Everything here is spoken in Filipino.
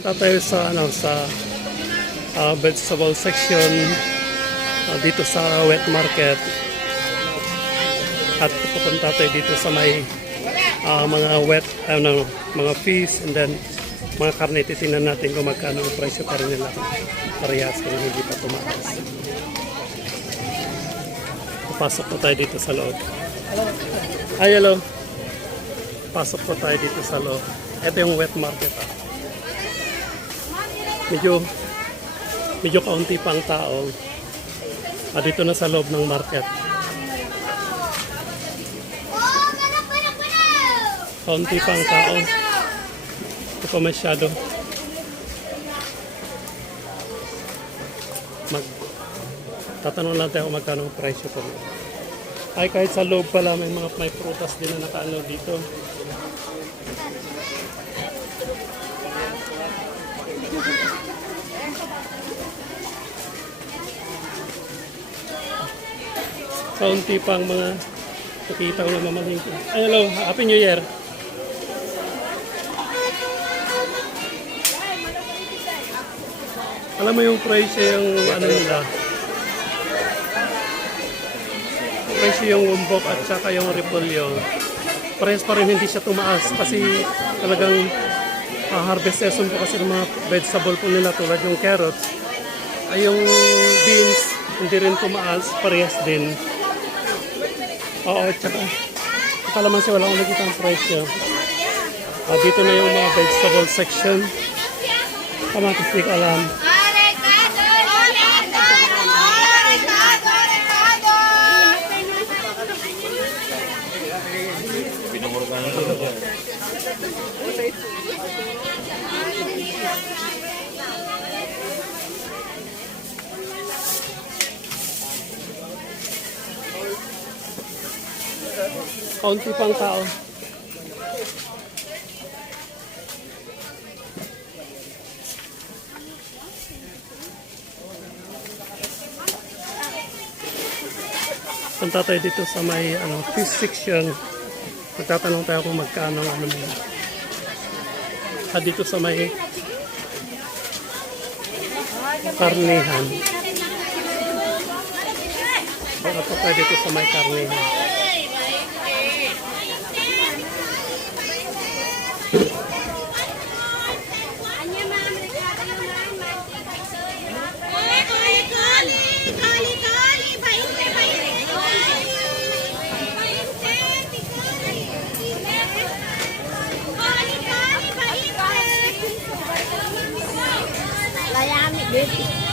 Punta tayo sa vegetable section dito sa wet market. At pupunta tayo dito sa may mga wet mga fish, and then mga karne. Titingnan natin kung magkano ang presyo pa rin nila parehas kung hindi pa tumaas. Pasok po tayo dito sa loob. Ay, hello. Pasok po tayo dito sa loob. Ito yung wet market. Medyo kaunti pang tao. Dito na sa loob ng market. Kaunti pang tao. Ito pa masyado. Tatanong lang tayo kung magkano ang presyo po. Ay, kahit sa loob pala may prutas din na nakaano dito. Kaunti pang mga nakita ko na mamalingki. Ay, hello, Happy New Year. Alam mo yung presyo yung ano nila, presyo yung umbok at saka yung repolyo. Parehas pa rin hindi siya tumaas kasi talagang harvest season po kasi ng mga vegetable po nila tulad yung carrots. Ay yung beans hindi rin tumaas, parehas din. Oo, at saka kalamansi wala akong nakita ang presyo. Dito na yung mga vegetable section. Kamatis di ko alam. Kaunti pang tao. Punta tayo dito sa may fish section. Magtatanong tayo kung magkano nila. Dito sa may karnihan. Baka pa tayo dito sa may karnihan. Layami, baby.